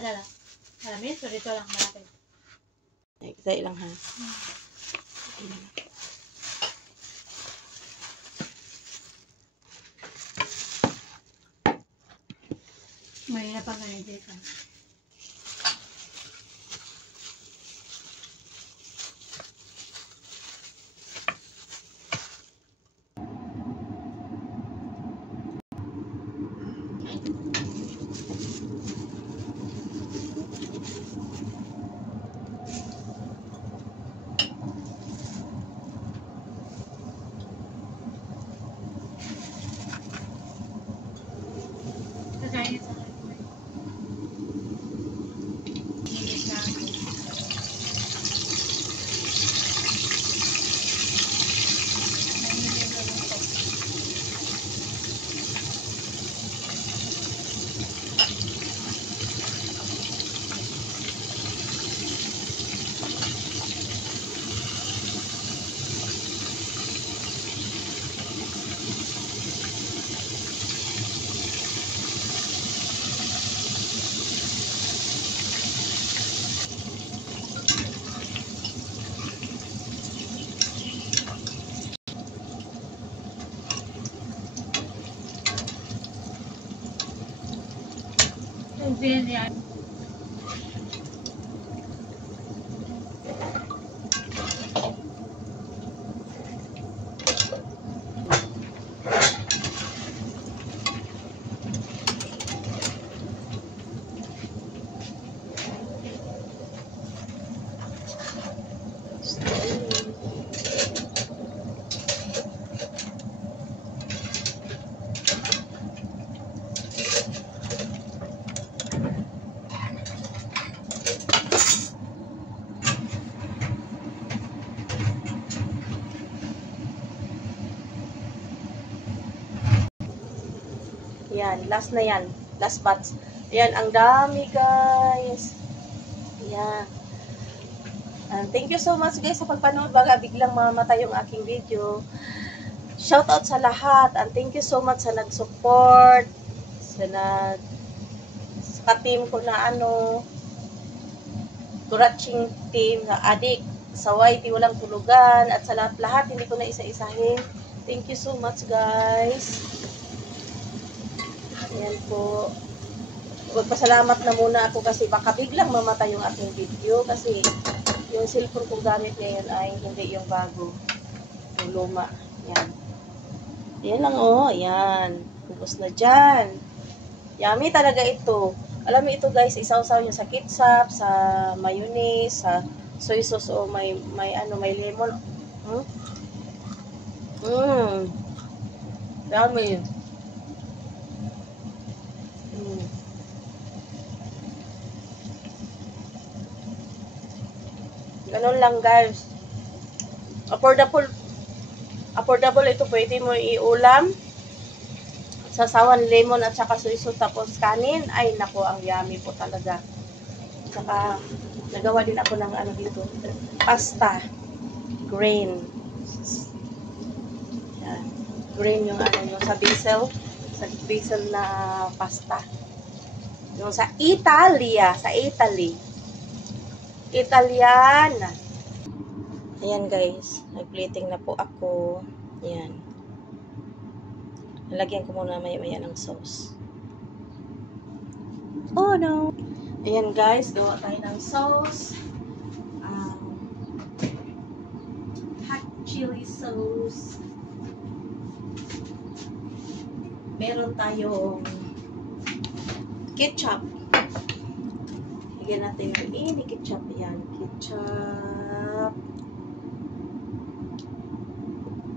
dala. Marami, so dito lang malapit. Kita ilang ha. May na pa ngayon dito. Yan. Yan, last na yan. Last batch. Yan, ang dami guys. Yan. Thank you so much guys sa pagpanood. Baga biglang mamatay yung aking video. Shoutout sa lahat. And thank you so much sa nag-support. Sa ka-team ko na Turaching team, sa Adik, sa YT Walang Tulugan, at sa lahat-lahat. Hindi ko na isa-isahin. Thank you so much guys. Ayan po. Magpasalamat na muna ako kasi baka biglang mamatay yung aking video kasi yung cellphone kong gamit ngayon ay hindi yung bago. Yung luma. Ayan. Ayan lang oh. Ayan. Ubus na dyan. Yummy talaga ito. Alam mo ito guys, isaw-saw nyo sa ketchup, sa mayonnaise, sa soy sauce o may lemon. Yummy. Ganun lang guys. Affordable ito. Pwede mo iulam. Sasawan lemon at saka soy sauce tapos kanin. Ay nako, ang yummy po talaga. Saka nagawa din ako ng dito. Pasta. Grain. Yan. Grain yung yung sa basil. Sa basil na pasta. Yung sa Italia. Sa Italy. Italian. Ayan guys, nag-plating na po ako. Ayan. Nalagyan ko muna maya-maya ng sauce. Oh no! Ayan guys, gawa tayo ng sauce. Hot chili sauce. Meron tayong ketchup. Lagyan natin yung ketchup. Yan. Ketchup.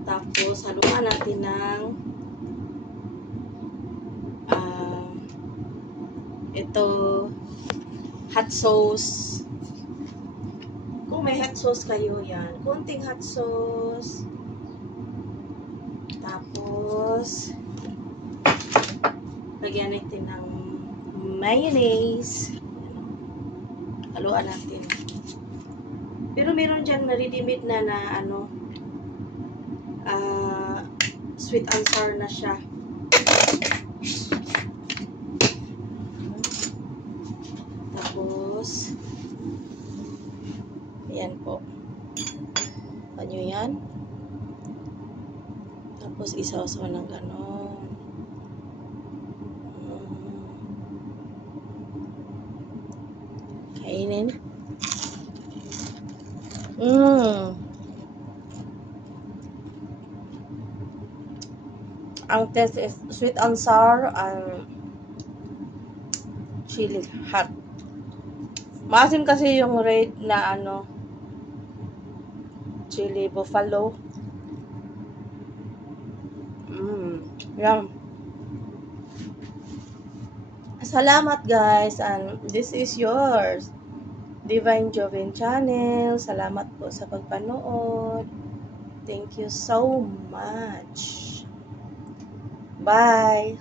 Tapos, haluan natin ng ito, hot sauce. Kung may hot sauce kayo, yan. Kunting hot sauce. Tapos, lagyan natin ng mayonnaise. Haluan natin. Pero meron dyan na ready-made na sweet and sour na siya. Yan po. Ano yan? Tapos isaw-saw ng ganon. Kainin. Ang taste is sweet and sour and chili hot. Maasim kasi yung red na chili buffalo. Yum. Salamat guys, and this is yours, Divine Joven Channel. Salamat po sa pagpanood. Thank you so much. Bye.